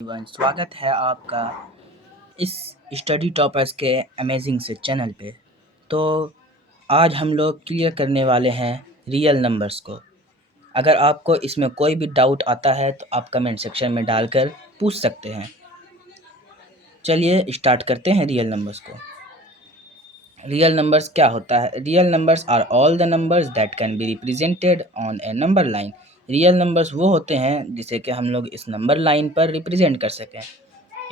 स्वागत है आपका इस स्टडी टॉपर्स के अमेजिंग से चैनल पे। तो आज हम लोग क्लियर करने वाले हैं रियल नंबर्स को। अगर आपको इसमें कोई भी डाउट आता है तो आप कमेंट सेक्शन में डालकर पूछ सकते हैं। चलिए स्टार्ट करते हैं रियल नंबर्स को। रियल नंबर्स क्या होता है? Real numbers are all the numbers that can be represented on a number line. Real numbers वो होते हैं जिसे कि हम लोग इस नंबर लाइन पर रिप्रेजेंट कर सकें,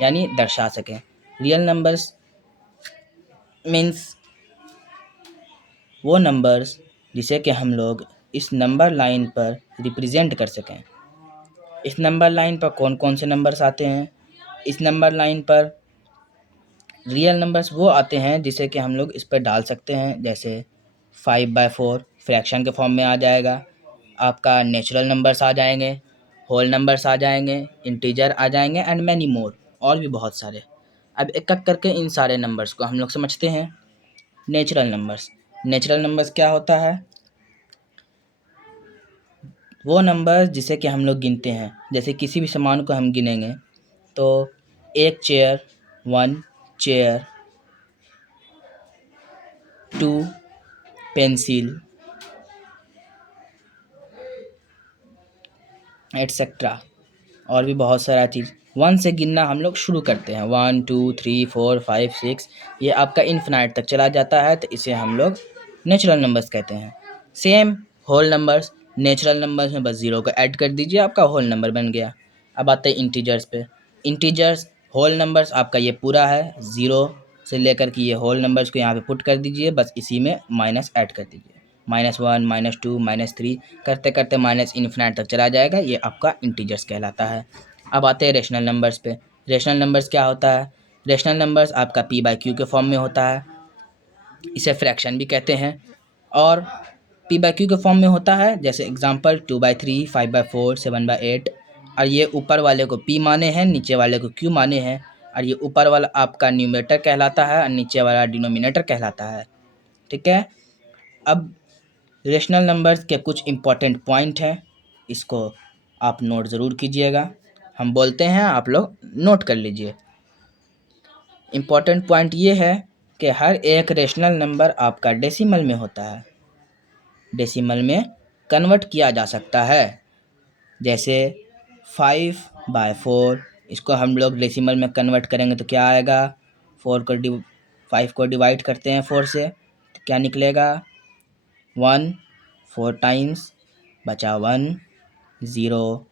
यानी दर्शा सकें। रियल नंबर्स मीन्स वो नंबर्स जिसे कि हम लोग इस नंबर लाइन पर रिप्रेजेंट कर सकें। इस नंबर लाइन पर कौन कौन से नंबर्स आते हैं? इस नंबर लाइन पर रियल नंबर्स वो आते हैं जिसे कि हम लोग इस पर डाल सकते हैं, जैसे 5/4 फ्रैक्शन के फॉर्म में आ जाएगा, आपका नेचुरल नंबर्स आ जाएंगे, होल नंबर्स आ जाएंगे, इंटीजर आ जाएंगे एंड मैनी मोर, और भी बहुत सारे। अब एक एक करके इन सारे नंबर्स को हम लोग समझते हैं। नेचुरल नंबर्स क्या होता है? वो नंबर जिसे कि हम लोग गिनते हैं, जैसे किसी भी सामान को हम गिनेंगे तो एक चेयर, 1 चेयर, 2 पेंसिल एटसेट्रा, और भी बहुत सारा चीज़। 1 से गिनना हम लोग शुरू करते हैं, 1 2 3 4 5 6, ये आपका इन्फिनाइट तक चला जाता है, तो इसे हम लोग नेचुरल नंबर्स कहते हैं। Same whole numbers, natural numbers में बस 0 को ऐड कर दीजिए, आपका होल नंबर बन गया। अब आते हैं इंटीजर्स पे। इंटीजर्स होल नंबर्स आपका ये पूरा है, 0 से लेकर के ये होल नंबर्स को यहाँ पे पुट कर दीजिए, बस इसी में माइनस ऐड कर दीजिए। -1 -2 -3 करते करते माइनस इन्फिनाइट तक चला जाएगा, ये आपका इंटीजर्स कहलाता है। अब आते हैं रेशनल नंबर्स पे। रेशनल नंबर्स क्या होता है? रेशनल नंबर्स आपका p/q के फॉर्म में होता है, इसे फ्रैक्शन भी कहते हैं, और p/q के फॉर्म में होता है, जैसे एग्जांपल 2/3 5/4 7/8, और ये ऊपर वाले को p माने हैं, नीचे वाले को q माने हैं, और ये ऊपर वाला आपका न्यूमरेटर कहलाता है और नीचे वाला डिनोमिनेटर कहलाता है। ठीक है। अब रेशनल नंबर्स के कुछ इम्पॉर्टेंट पॉइंट हैं, इसको आप नोट ज़रूर कीजिएगा। हम बोलते हैं, आप लोग नोट कर लीजिए। इम्पॉर्टेंट पॉइंट ये है कि हर एक रेशनल नंबर आपका डेसिमल में होता है, डेसिमल में कन्वर्ट किया जा सकता है। जैसे 5/4, इसको हम लोग डेसिमल में कन्वर्ट करेंगे तो क्या आएगा? 5 को डिवाइड करते हैं 4 से, तो क्या निकलेगा? 1 4 टाइम्स बचा 1 0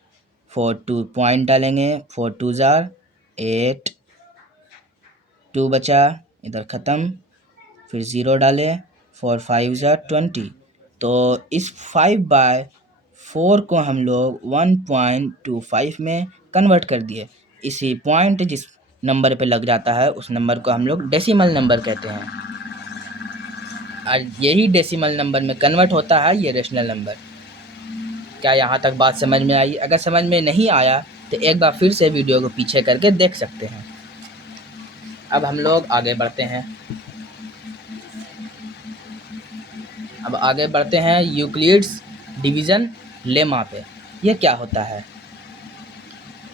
4 2 पॉइंट डालेंगे, 4 2 जार 8, 2 बचा, इधर ख़त्म, फिर 0 डाले, 4 5 जार 20। तो इस 5/4 को हम लोग 1.25 में कन्वर्ट कर दिए। इसी पॉइंट जिस नंबर पे लग जाता है उस नंबर को हम लोग डेसिमल नंबर कहते हैं, और यही डेसिमल नंबर में कन्वर्ट होता है ये रेशनल नंबर। क्या यहाँ तक बात समझ में आई? अगर समझ में नहीं आया तो एक बार फिर से वीडियो को पीछे करके देख सकते हैं। अब हम लोग आगे बढ़ते हैं। अब आगे बढ़ते हैं यूक्लिड्स डिवीज़न लेमा पे। ये क्या होता है?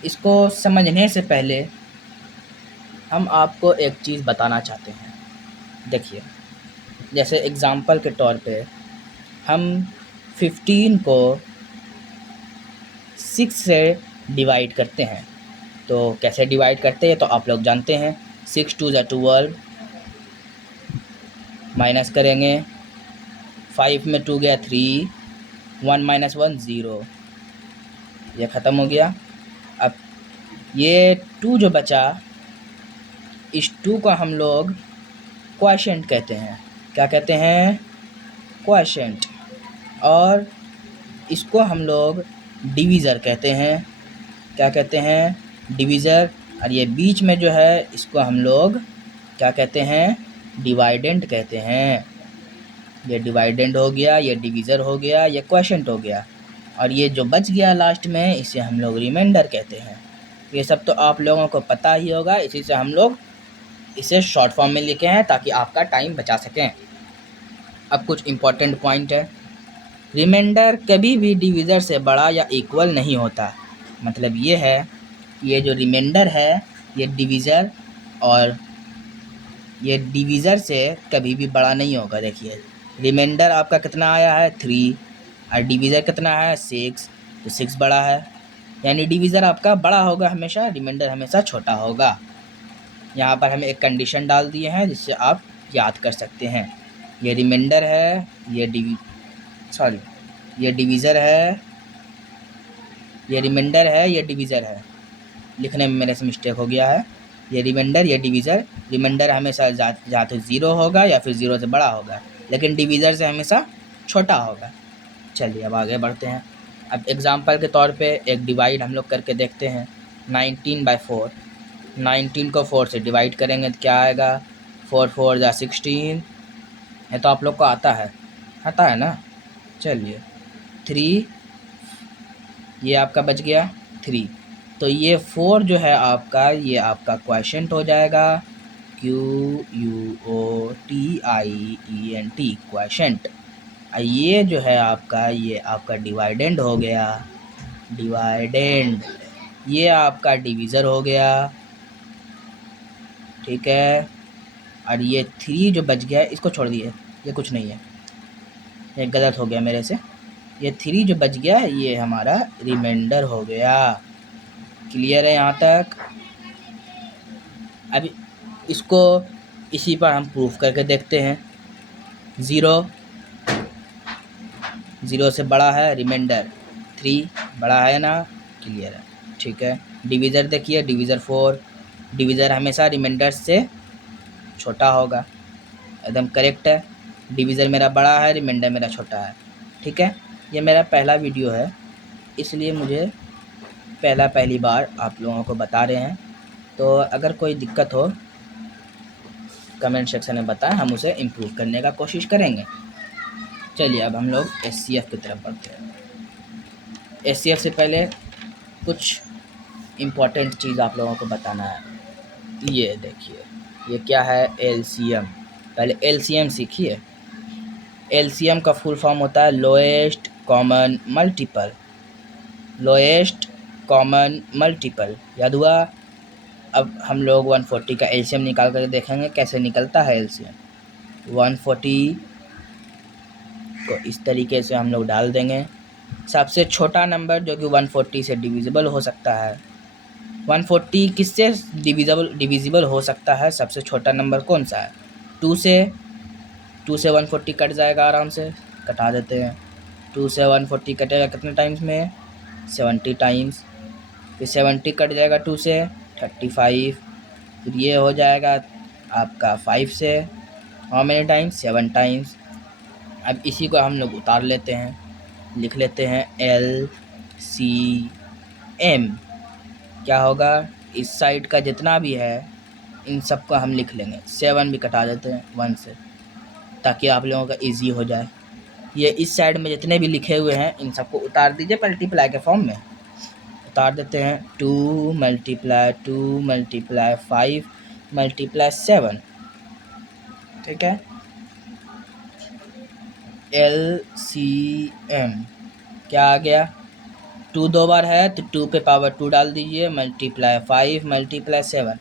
इसको समझने से पहले हम आपको एक चीज़ बताना चाहते हैं। देखिए, जैसे एग्ज़ाम्पल के तौर पे हम 15 को 6 से डिवाइड करते हैं, तो कैसे डिवाइड करते हैं तो आप लोग जानते हैं। 6 2 ज़ा 12, माइनस करेंगे, 5 में 2 गया 3, 1 - 1 0, ये ख़त्म हो गया। अब ये 2 जो बचा, इस 2 को हम लोग क्वोशिएंट कहते हैं। क्या कहते हैं? क्वोशिएंट। और इसको हम लोग डिवीज़र कहते हैं। क्या कहते हैं? डिवीज़र। और ये बीच में जो है इसको हम लोग क्या कहते हैं? डिवाइडेंड कहते हैं। ये डिवाइडेंड हो गया, ये डिवीज़र हो गया, ये क्वोशिएंट हो गया, और ये जो बच गया लास्ट में इसे हम लोग रिमाइंडर कहते हैं। ये सब तो आप लोगों को पता ही होगा, इसी से हम लोग इसे शॉर्ट फॉर्म में लिखे हैं ताकि आपका टाइम बचा सकें। अब कुछ इम्पोर्टेंट पॉइंट है। रिमाइंडर कभी भी डिवीज़र से बड़ा या इक्वल नहीं होता। मतलब ये है ये जो रिमाइंडर है ये डिवीज़र और ये डिवीज़र से कभी भी बड़ा नहीं होगा। देखिए रिमाइंडर आपका कितना आया है 3 और डिवीज़र कितना है 6, तो 6 बड़ा है, यानी डिवीज़र आपका बड़ा होगा हमेशा, रिमाइंडर हमेशा छोटा होगा। यहाँ पर हमें एक कंडीशन डाल दिए हैं जिससे आप याद कर सकते हैं। ये रिमाइंडर है, ये ये डिवीज़र है, ये रिमाइंडर है, ये डिवीज़र है। लिखने में मेरे से मिस्टेक हो गया है। ये रिमाइंडर, ये डिवीज़र। रिमाइंडर हमेशा या तो 0 होगा या फिर 0 से बड़ा होगा, लेकिन डिवीज़र से हमेशा छोटा होगा। चलिए अब आगे बढ़ते हैं। अब एग्ज़ाम्पल के तौर पे एक डिवाइड हम लोग करके देखते हैं। 19/4, 19 को 4 से डिवाइड करेंगे तो क्या आएगा, 4 4 जा 16। ये तो आप लोग को आता है ना। चलिए 3, ये आपका बच गया 3। तो ये 4 जो है आपका, ये आपका क्वोशिएंट हो जाएगा, QUOTIENT, क्वोशिएंट। ये जो है आपका, ये आपका डिवाइडेंड हो गया, डिवाइडेंड। ये आपका डिवीज़र हो गया, ठीक है। और ये 3 जो बच गया इसको छोड़ दिए, ये कुछ नहीं है, ये गलत हो गया मेरे से। ये 3 जो बच गया ये हमारा रिमाइंडर हो गया। क्लियर है यहाँ तक। अब इसको इसी पर हम प्रूफ करके देखते हैं। 0 से बड़ा है, रिमाइंडर 3 बड़ा है ना, क्लियर है, ठीक है। डिवीज़र देखिए, डिवीज़र 4, डिवीज़र हमेशा रिमाइंडर से छोटा होगा, एकदम करेक्ट है। डिवीज़र मेरा बड़ा है, रिमाइंडर मेरा छोटा है, ठीक है। ये मेरा पहला वीडियो है, इसलिए मुझे पहली बार आप लोगों को बता रहे हैं। तो अगर कोई दिक्कत हो कमेंट सेक्शन में बताएं, हम उसे इम्प्रूव करने का कोशिश करेंगे। चलिए अब हम लोग SCF की तरफ बढ़ते हैं। SCF से पहले कुछ इम्पोर्टेंट चीज़ आप लोगों को बताना है। ये देखिए, ये क्या है, LCM। पहले LCM सीखिए। LCM का फुल फॉर्म होता है lowest common multiple. Lowest common multiple याद हुआ। अब हम लोग 140 का LCM निकाल कर देखेंगे कैसे निकलता है LCM। 140 को इस तरीके से हम लोग डाल देंगे। सबसे छोटा नंबर जो कि 140 से डिविजिबल हो सकता है। 140 किससे डिविजिबल हो सकता है, सबसे छोटा नंबर कौन सा है, 2 से। 2 से 140 कट जाएगा, आराम से कटा देते हैं। 2 से 140 कटेगा कितने टाइम्स में, 70 टाइम्स। फिर 70 कट जाएगा 2 से, 35। फिर ये हो जाएगा आपका 5 से, हाउ मेनी टाइम्स, 7 टाइम्स। अब इसी को हम लोग उतार लेते हैं, लिख लेते हैं LCM। क्या होगा, इस साइड का जितना भी है इन सब को हम लिख लेंगे। 7 भी कटा देते हैं 1 से, ताकि आप लोगों का इजी हो जाए। ये इस साइड में जितने भी लिखे हुए हैं इन सबको उतार दीजिए मल्टीप्लाई के फॉर्म में। उतार देते हैं 2 × 2 × 5 × 7, ठीक है। LCM क्या आ गया, 2 2 बार है तो 2 पे पावर 2 डाल दीजिए, मल्टीप्लाई 5 × 7,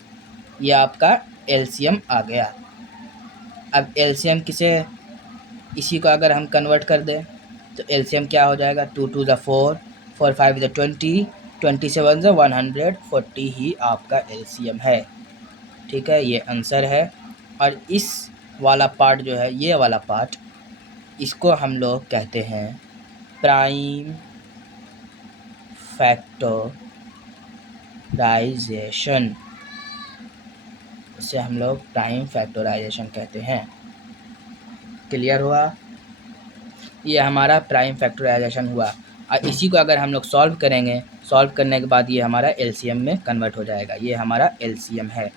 ये आपका LCM आ गया। अब LCM किसे, इसी को अगर हम कन्वर्ट कर दें तो LCM क्या हो जाएगा, 2 2 = 4, 4 5 = 20, 27 = 140 ही आपका LCM है, ठीक है। ये आंसर है। और इस वाला पार्ट जो है, ये वाला पार्ट, इसको हम लोग कहते हैं प्राइम फैक्टराइजेशन। इसे हम लोग प्राइम फैक्टराइजेशन कहते हैं। क्लियर हुआ, ये हमारा प्राइम फैक्टराइजेशन हुआ। और इसी को अगर हम लोग सॉल्व करेंगे, सॉल्व करने के बाद ये हमारा LCM में कन्वर्ट हो जाएगा। ये हमारा LCM है,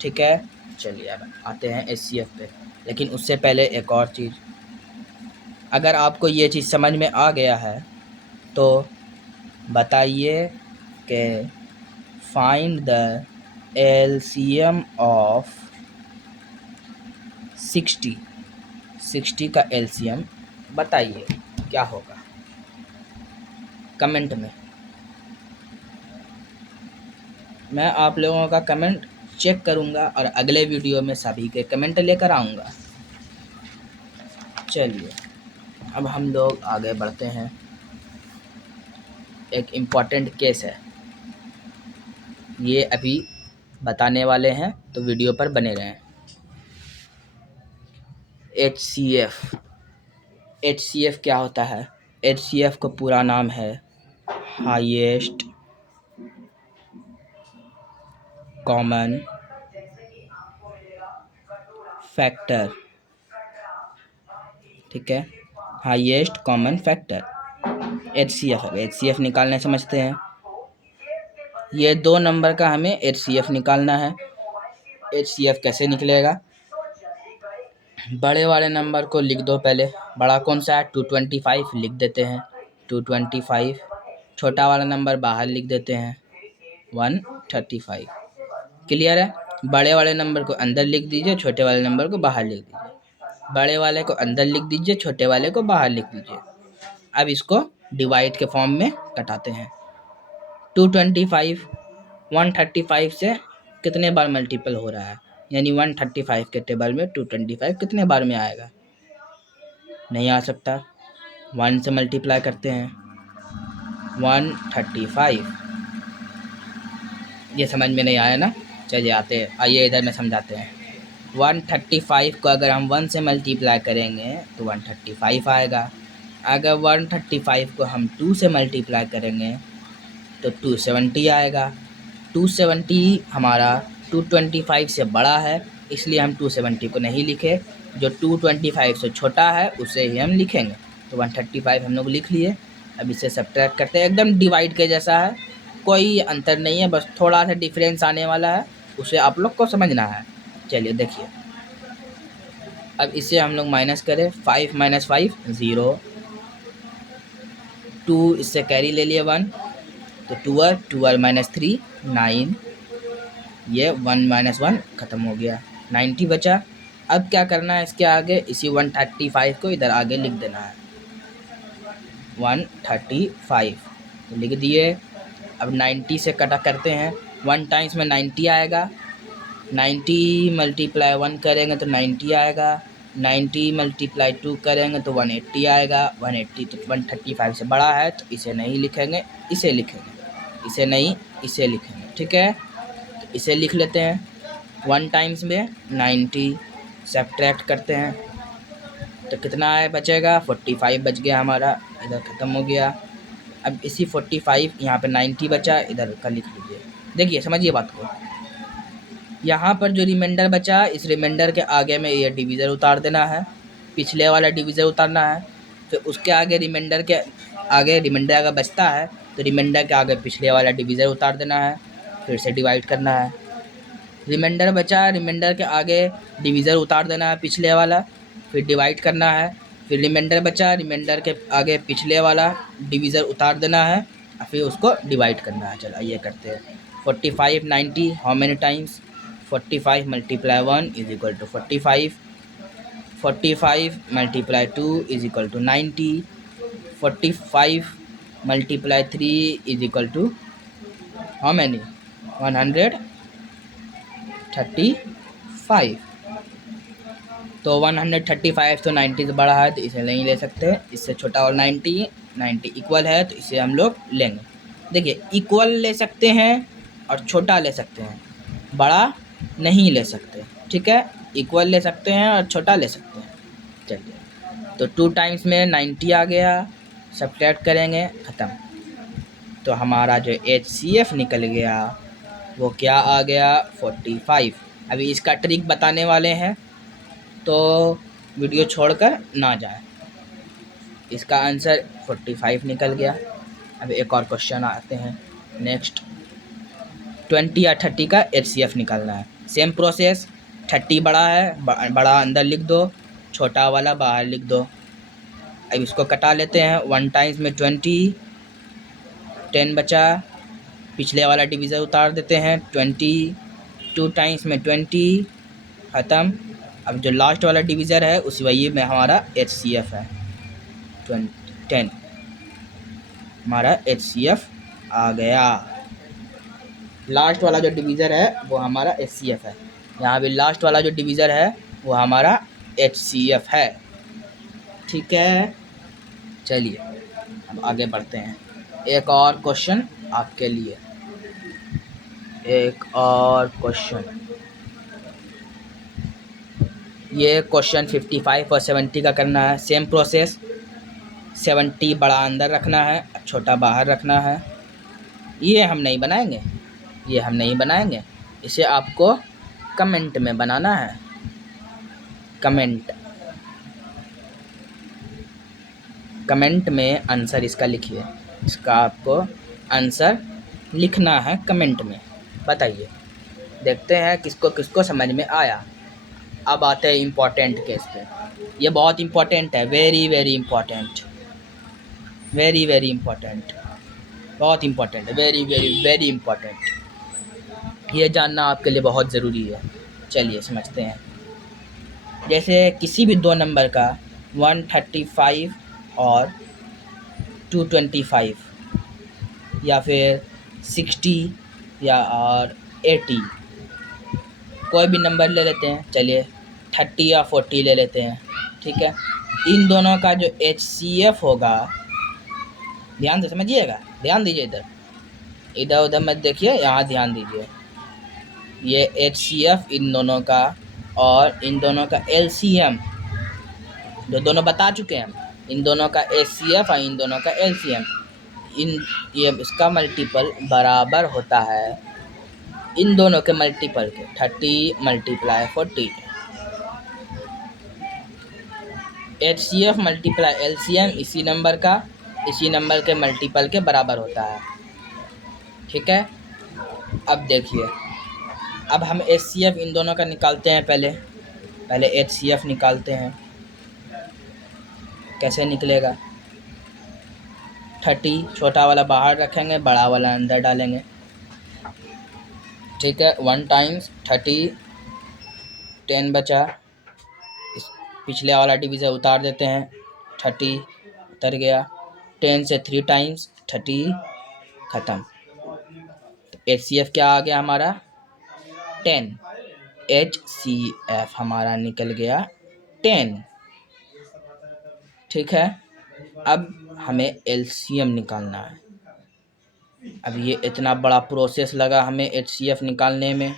ठीक है। चलिए अब आते हैं SCF पे, लेकिन उससे पहले एक और चीज़, अगर आपको ये चीज़ समझ में आ गया है तो बताइए कि फाइंड द LCM ऑफ 60 का LCM बताइए क्या होगा, कमेंट में। मैं आप लोगों का कमेंट चेक करूँगा और अगले वीडियो में सभी के कमेंट लेकर आऊँगा। चलिए अब हम लोग आगे बढ़ते हैं। एक इम्पॉर्टेंट केस है, ये अभी बताने वाले हैं, तो वीडियो पर बने रहें। HCF। HCF क्या होता है? HCF का पूरा नाम है हाईएस्ट कॉमन फैक्टर। ठीक है, हाईएस्ट कॉमन फैक्टर HCF है। HCF निकालने समझते हैं। ये 2 नंबर का हमें HCF निकालना है। HCF कैसे निकलेगा? बड़े वाले नंबर को लिख दो पहले। बड़ा कौन सा है? 225 लिख देते हैं, 225। छोटा वाला नंबर बाहर लिख देते हैं, 135। क्लियर है? बड़े वाले नंबर को अंदर लिख दीजिए, छोटे वाले नंबर को बाहर लिख दीजिए। बड़े वाले को अंदर लिख दीजिए, छोटे वाले को बाहर लिख दीजिए। अब इसको डिवाइड के फॉर्म में कटाते हैं। 225 135 से कितने बार मल्टीपल हो रहा है? यानी 135 के टेबल में 225 कितने बार में आएगा? नहीं आ सकता। 1 से मल्टीप्लाई करते हैं, 135। ये समझ में नहीं आया ना? चलिए आते हैं, आइए इधर में समझाते हैं। 135 को अगर हम 1 से मल्टीप्लाई करेंगे तो 135 आएगा। अगर 135 को हम 2 से मल्टीप्लाई करेंगे तो 270 आएगा। 270 हमारा 225 से बड़ा है, इसलिए हम 270 को नहीं लिखे। जो 225 से छोटा है उसे ही हम लिखेंगे। तो 135 हम लोग लिख लिए। अब इसे सब्ट्रैक्ट करते हैं, एकदम डिवाइड के जैसा है, कोई अंतर नहीं है, बस थोड़ा सा डिफरेंस आने वाला है, उसे आप लोग को समझना है। चलिए देखिए, अब इसे हम लोग माइनस करें। 5 - 5 0, 2 इससे कैरी ले लिए 1, तो 12 - 3 9, ये 1 - 1 ख़त्म हो गया, 90 बचा। अब क्या करना है? इसके आगे इसी 135 को इधर आगे लिख देना है, 135 तो लिख दिए। अब 90 से कटा करते हैं, 1 टाइम्स में 90 आएगा, 90 × 1 करेंगे तो 90 आएगा, 90 × 2 करेंगे तो 180 आएगा। 180 तो 135 से बड़ा है, तो इसे नहीं लिखेंगे, इसे लिखेंगे, इसे नहीं, इसे लिखेंगे। ठीक है, तो इसे लिख लेते हैं। 1 टाइम्स में 90, सब्ट्रैक्ट करते हैं तो कितना है बचेगा? 45 बच गया हमारा, इधर ख़त्म हो गया। अब इसी 45 यहाँ पे 90 बचा, इधर का लिख लीजिए। देखिए समझिए बात को, यहाँ पर जो रिमाइंडर बचा, इस रिमाइंडर के आगे में ये डिवीज़र उतार देना है, पिछले वाला डिवीज़र उतारना है। फिर उसके आगे रिमाइंडर के आगे, रिमाइंडर अगर बचता है तो रिमाइंडर के आगे पिछले वाला डिवीज़र उतार देना है, फिर से डिवाइड करना है। रिमाइंडर बचा, रिमाइंडर के आगे डिवीज़र उतार देना है पिछले वाला, फिर डिवाइड करना है। फिर रिमाइंडर बचा, रिमाइंडर के आगे पिछले वाला डिवीज़र उतार देना है, और फिर उसको डिवाइड करना है। चलो ये करते हैं। 45 90 how many times? 45 × 1 = 45, 45 × 2 = 90, 45 × 3 = how many? 135। तो 135 तो 90 से बड़ा है, तो इसे नहीं ले सकते। इससे छोटा और 90 इक्वल है, तो इसे हम लोग लेंगे। देखिए, इक्वल ले सकते हैं और छोटा ले सकते हैं, बड़ा नहीं ले सकते। ठीक है, इक्वल ले सकते हैं और छोटा ले सकते हैं। चलिए, तो 2 टाइम्स में 90 आ गया, सब्ट्रैक्ट करेंगे, ख़त्म। तो हमारा जो HCF निकल गया वो क्या आ गया? 45। अभी इसका ट्रिक बताने वाले हैं, तो वीडियो छोड़कर ना जाए। इसका आंसर 45 निकल गया। अब एक और क्वेश्चन आते हैं नेक्स्ट। 20 या 30 का HCF निकालना है। सेम प्रोसेस, 30 बड़ा है, बड़ा अंदर लिख दो, छोटा वाला बाहर लिख दो। अब इसको कटा लेते हैं। 1 टाइम्स में 20, 10 बचा, पिछले वाला डिवीज़र उतार देते हैं, 20, 2 टाइम्स में 20, ख़त्म। अब जो लास्ट वाला डिवीज़र है उस वही में हमारा HCF है, 10 हमारा HCF आ गया। लास्ट वाला जो डिवीज़र है वो हमारा HCF है। यहाँ भी लास्ट वाला जो डिवीज़र है वो हमारा HCF है। ठीक है, चलिए अब आगे बढ़ते हैं। एक और क्वेश्चन आपके लिए, एक और क्वेश्चन। ये क्वेश्चन 55 और 70 का करना है। सेम प्रोसेस, 70 बड़ा अंदर रखना है, छोटा बाहर रखना है। ये हम नहीं बनाएंगे, ये हम नहीं बनाएंगे, इसे आपको कमेंट में बनाना है। कमेंट में आंसर इसका लिखिए। इसका आपको आंसर लिखना है कमेंट में। बताइए, देखते हैं किसको किसको समझ में आया। अब आते हैं इम्पोर्टेंट केस पे। ये बहुत इम्पोर्टेंट है, very very important, very very important, बहुत इम्पोर्टेंट है, वेरी वेरी वेरी इम्पोर्टेंट। ये जानना आपके लिए बहुत ज़रूरी है। चलिए समझते हैं। जैसे किसी भी दो नंबर का 135 और 225 या फिर 60 या और 80, कोई भी नंबर ले लेते हैं। चलिए 30 या 40 ले लेते हैं। ठीक है, इन दोनों का जो HCF होगा, ध्यान से समझिएगा, ध्यान दीजिए, इधर इधर उधर मत देखिए, यहाँ ध्यान दीजिए। ये HCF इन दोनों का और इन दोनों का LCM, जो दोनों बता चुके हैं हम, इन दोनों का HCF और इन दोनों का LCM, ये इसका मल्टीपल बराबर होता है इन दोनों के मल्टीपल के, 30 × 40। HCF × LCM इसी नंबर के मल्टीपल के बराबर होता है। ठीक है, अब देखिए, अब हम HCF इन दोनों का निकालते हैं। पहले HCF निकालते हैं। कैसे निकलेगा? 30 छोटा वाला बाहर रखेंगे, बड़ा वाला अंदर डालेंगे। ठीक है, 1 टाइम्स 30, 10 बचा। इस पिछले वाला डिवीज़र उतार देते हैं, 30 उतर गया। 10 से 3 टाइम्स 30, ख़त्म। तो HCF क्या आ गया हमारा? 10। HCF हमारा निकल गया 10। ठीक है, अब हमें LCM निकालना है। अब ये इतना बड़ा प्रोसेस लगा हमें HCF निकालने में,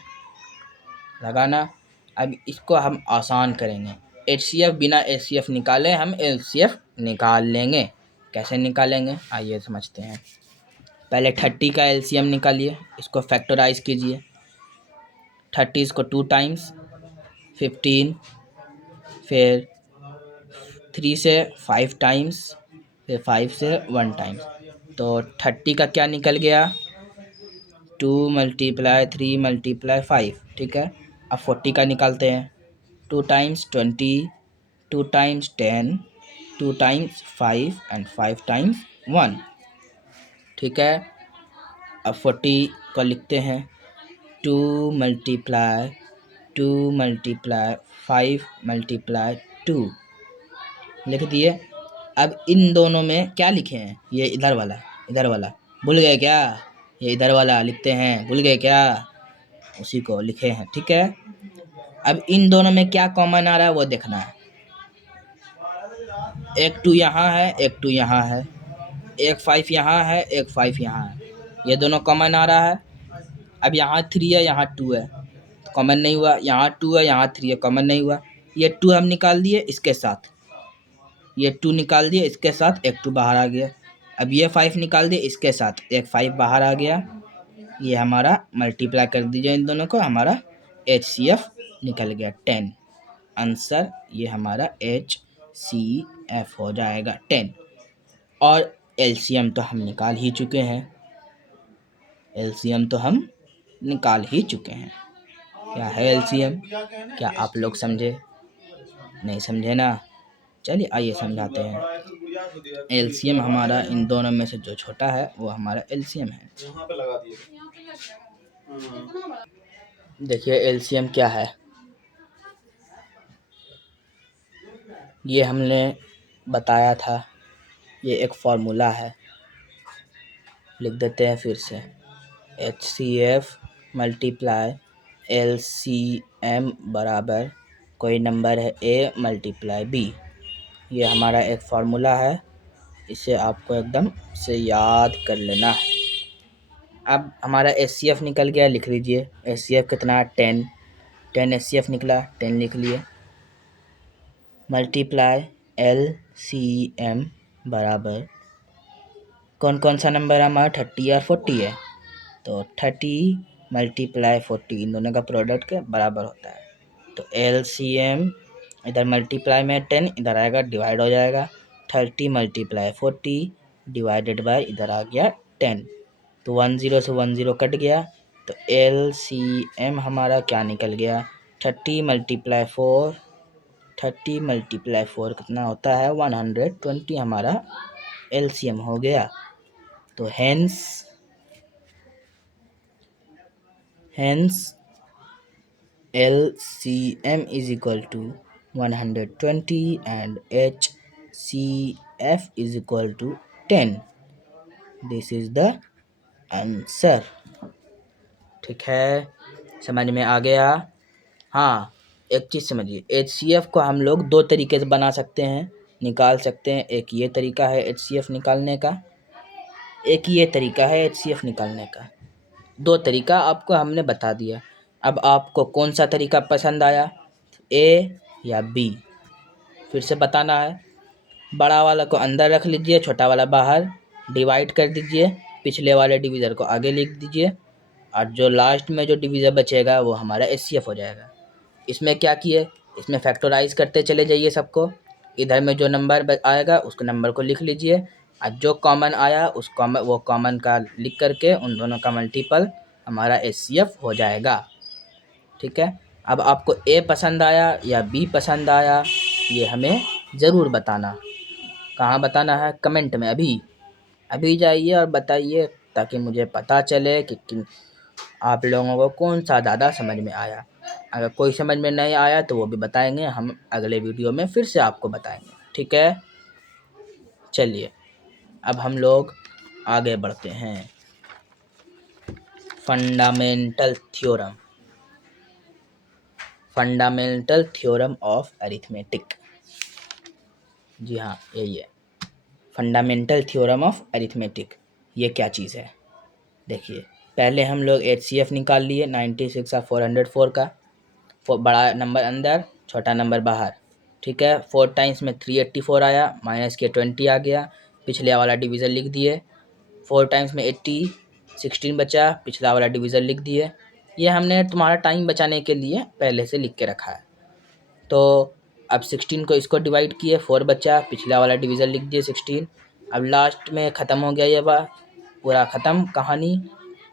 लगा ना। अब इसको हम आसान करेंगे। HCF बिना HCF निकाले हम LCF निकाल लेंगे। कैसे निकालेंगे आइए समझते हैं। पहले 30 का LCM निकालिए, इसको फैक्टराइज कीजिए। 30 को 2 टाइम्स, 15, फिर 3 से 5 टाइम्स, फिर 5 से 1 टाइम्स। तो 30 का क्या निकल गया? 2 × 3 × 5। ठीक है, अब 40 का निकालते हैं। 2 times 20, 2 times 10, 2 times 5 and 5 times 1। ठीक है, अब 40 को लिखते हैं। 2 × 5 × 2 लिख दिए। अब इन दोनों में क्या लिखे हैं? ये इधर वाला भूल गए क्या? ये इधर वाला लिखते हैं, भूल गए क्या? उसी को लिखे हैं। ठीक है, अब इन दोनों में क्या कॉमन आ रहा है वो देखना है। एक 2 यहाँ है, एक 2 यहाँ है, एक 5 यहाँ है, एक 5 यहाँ है। ये दोनों कॉमन आ रहा है। अब यहाँ 3 है, यहाँ 2 है, कॉमन नहीं हुआ। यहाँ 2 है, यहाँ 3 है, कॉमन नहीं हुआ। ये 2 हम निकाल दिए इसके साथ, ये 2 निकाल दिए इसके साथ, एक 2 बाहर आ गया। अब ये 5 निकाल दिए इसके साथ, एक 5 बाहर आ गया। ये हमारा मल्टीप्लाई कर दीजिए इन दोनों को, हमारा HCF निकल गया 10। आंसर ये हमारा HCF हो जाएगा 10। और LCM तो हम निकाल ही चुके हैं, LCM तो हम निकाल ही चुके हैं। क्या है LCM? क्या आप लोग समझे? नहीं समझे ना? चलिए आइए समझाते हैं। LCM हमारा इन दोनों में से जो छोटा है वो हमारा LCM है। देखिए LCM क्या है, ये हमने बताया था, ये एक फॉर्मूला है, लिख देते हैं फिर से। HCF मल्टीप्लाई LCM बराबर कोई नंबर है A मल्टीप्लाई B। ये हमारा एक फार्मूला है, इसे आपको एकदम से याद कर लेना है। अब हमारा HCF निकल गया, लिख लीजिए। HCF कितना? 10 HCF निकला, 10 लिख लिए। मल्टीप्लाई LCM बराबर कौन कौन सा नंबर है हमारा? 30 और 40 है, तो 30 मल्टीप्लाई 40 इन दोनों का प्रोडक्ट के बराबर होता है। तो LCM इधर मल्टीप्लाई में 10 इधर आएगा, डिवाइड हो जाएगा। 30 मल्टीप्लाई 40 डिवाइडेड बाय इधर आ गया 10, तो 10 से 10 कट गया, तो LCM हमारा क्या निकल गया? 30 मल्टीप्लाई 4 कितना होता है? 120 हमारा LCM हो गया। तो hence LCM is equal to 120 and HCF is equal to 10. This is the answer. ठीक है, समझ में आ गया? हाँ, एक चीज़ समझिए, HCF को हम लोग दो तरीके से बना सकते हैं, निकाल सकते हैं। एक ये तरीका है HCF निकालने का, एक ये तरीका है HCF निकालने का। दो तरीका आपको हमने बता दिया। अब आपको कौन सा तरीका पसंद आया, A या B? फिर से बताना है। बड़ा वाला को अंदर रख लीजिए, छोटा वाला बाहर, डिवाइड कर दीजिए, पिछले वाले डिवीज़र को आगे लिख दीजिए, और जो लास्ट में जो डिवीज़र बचेगा वो हमारा HCF हो जाएगा। इसमें क्या किए, इसमें फैक्टराइज करते चले जाइए सबको। इधर में जो नंबर आएगा उसको नंबर को लिख लीजिए, और जो कॉमन आया उस कॉमन का लिख करके उन दोनों का मल्टीपल हमारा HCF हो जाएगा। ठीक है, अब आपको A पसंद आया या B पसंद आया, ये हमें ज़रूर बताना। कहाँ बताना है? कमेंट में। अभी जाइए और बताइए, ताकि मुझे पता चले कि आप लोगों को कौन सा ज़्यादा समझ में आया। अगर कोई समझ में नहीं आया तो वो भी बताएंगे, हम अगले वीडियो में फिर से आपको बताएंगे। ठीक है, चलिए अब हम लोग आगे बढ़ते हैं। Fundamental theorem of arithmetic. जी हाँ, यही है फंडामेंटल थ्योरम ऑफ अरिथमेटिक। ये क्या चीज़ है? देखिए, पहले हम लोग HCF निकाल लिए 96 और 404 का। बड़ा नंबर अंदर, छोटा नंबर बाहर। ठीक है, 4 टाइम्स में 384 आया, माइनस के 20 आ गया, पिछले वाला डिवीज़न लिख दिए। 4 टाइम्स में 80, 16 बचा, पिछला वाला डिवीज़न लिख दिए। ये हमने तुम्हारा टाइम बचाने के लिए पहले से लिख के रखा है। तो अब 16 को इसको डिवाइड किए, 4 बचा, पिछला वाला डिवीज़न लिख दिए 16। अब लास्ट में ख़त्म हो गया, ये पूरा ख़त्म कहानी।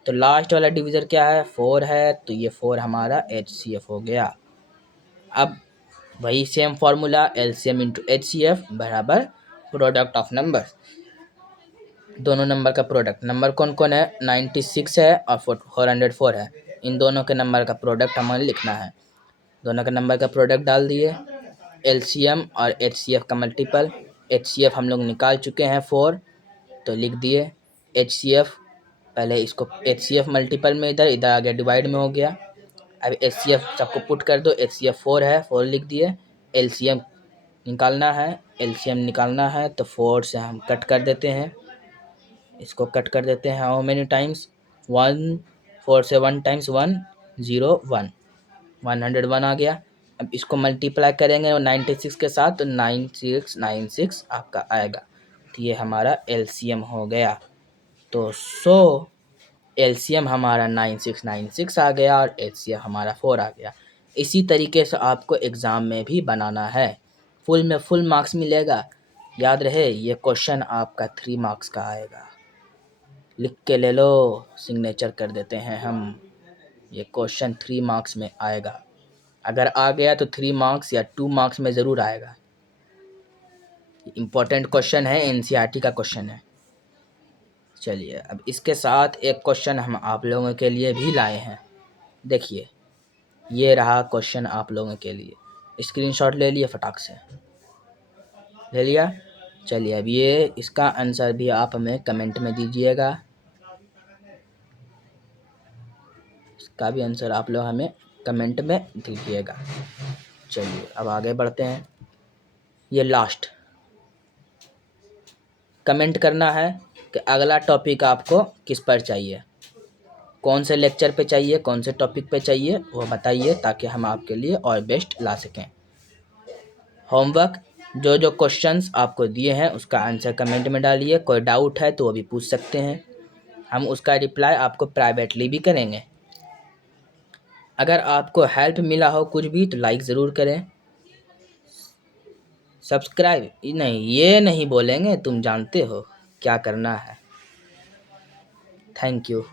तो लास्ट वाला डिवीज़र क्या है? 4 है, तो ये 4 हमारा HCF हो गया। अब वही same formula, LCM into HCF बराबर प्रोडक्ट ऑफ नंबर, दोनों नंबर का प्रोडक्ट। नंबर कौन कौन है? 96 है और 404 है। इन दोनों के नंबर का प्रोडक्ट हमें लिखना है। दोनों के नंबर का प्रोडक्ट डाल दिए, LCM और HCF का मल्टीपल। HCF हम लोग निकाल चुके हैं 4, तो लिख दिए HCF। पहले इसको HCF मल्टीपल में इधर आ गया, डिवाइड में हो गया। अब HCF सबको पुट कर दो, HCF 4 है, 4 लिख दिए। LCM निकालना है, तो 4 से हम कट कर देते हैं, इसको कट कर देते हैं। How many times? 1, 4 से 1 टाइम्स 1, 0, 1, 101 आ गया। अब इसको मल्टीप्लाई करेंगे 96 के साथ, तो 9696 आपका आएगा। तो ये हमारा LCM हो गया। तो LCM हमारा 9696 आ गया और HCF हमारा 4 आ गया। इसी तरीके से आपको एग्ज़ाम में भी बनाना है, फुल में फुल मार्क्स मिलेगा। याद रहे, ये क्वेश्चन आपका 3 मार्क्स का आएगा। लिख के ले लो, सिग्नेचर कर देते हैं हम। ये क्वेश्चन 3 मार्क्स में आएगा। अगर आ गया तो 3 मार्क्स या 2 मार्क्स में ज़रूर आएगा। इम्पोर्टेंट क्वेश्चन है, NCERT का क्वेश्चन है। चलिए, अब इसके साथ एक क्वेश्चन हम आप लोगों के लिए भी लाए हैं। देखिए, ये रहा क्वेश्चन आप लोगों के लिए। स्क्रीनशॉट ले लिए, फटाक से ले लिया। चलिए, अब ये इसका आंसर भी आप हमें कमेंट में दीजिएगा। इसका भी आंसर आप लोग हमें कमेंट में दीजिएगा। चलिए अब आगे बढ़ते हैं। ये लास्ट कमेंट करना है कि अगला टॉपिक आपको किस पर चाहिए, कौन से लेक्चर पे चाहिए, कौन से टॉपिक पे चाहिए, वो बताइए ताकि हम आपके लिए और बेस्ट ला सकें। होमवर्क जो जो क्वेश्चंस आपको दिए हैं उसका आंसर कमेंट में डालिए। कोई डाउट है तो वो भी पूछ सकते हैं, हम उसका रिप्लाई आपको प्राइवेटली भी करेंगे। अगर आपको हेल्प मिला हो कुछ भी तो लाइक ज़रूर करें, सब्सक्राइब नहीं, ये नहीं बोलेंगे, तुम जानते हो क्या करना है। Thank you.